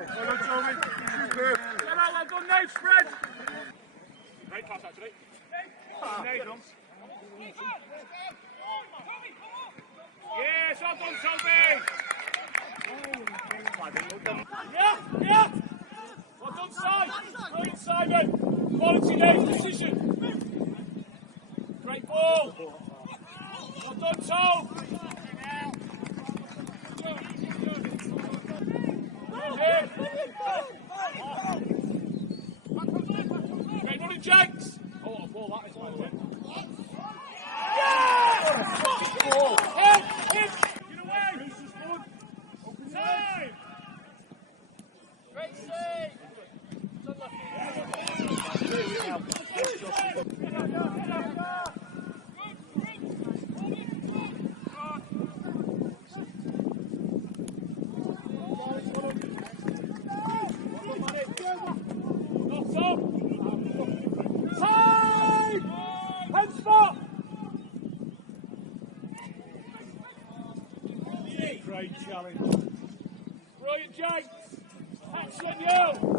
Well done, Toby. Superb. Well done now, spread. Great pass, actually. Yes, well done, Toby. Yeah. Well done, Si. Brilliant, Simon. Quality now, precision. Great ball. Well done, Tom. Great running, Jenkins. Oh, what a ball that is, my friend. Hit! Get away! This is good. Open time! Great save! Great challenge. Brilliant, Jake. Excellent, you.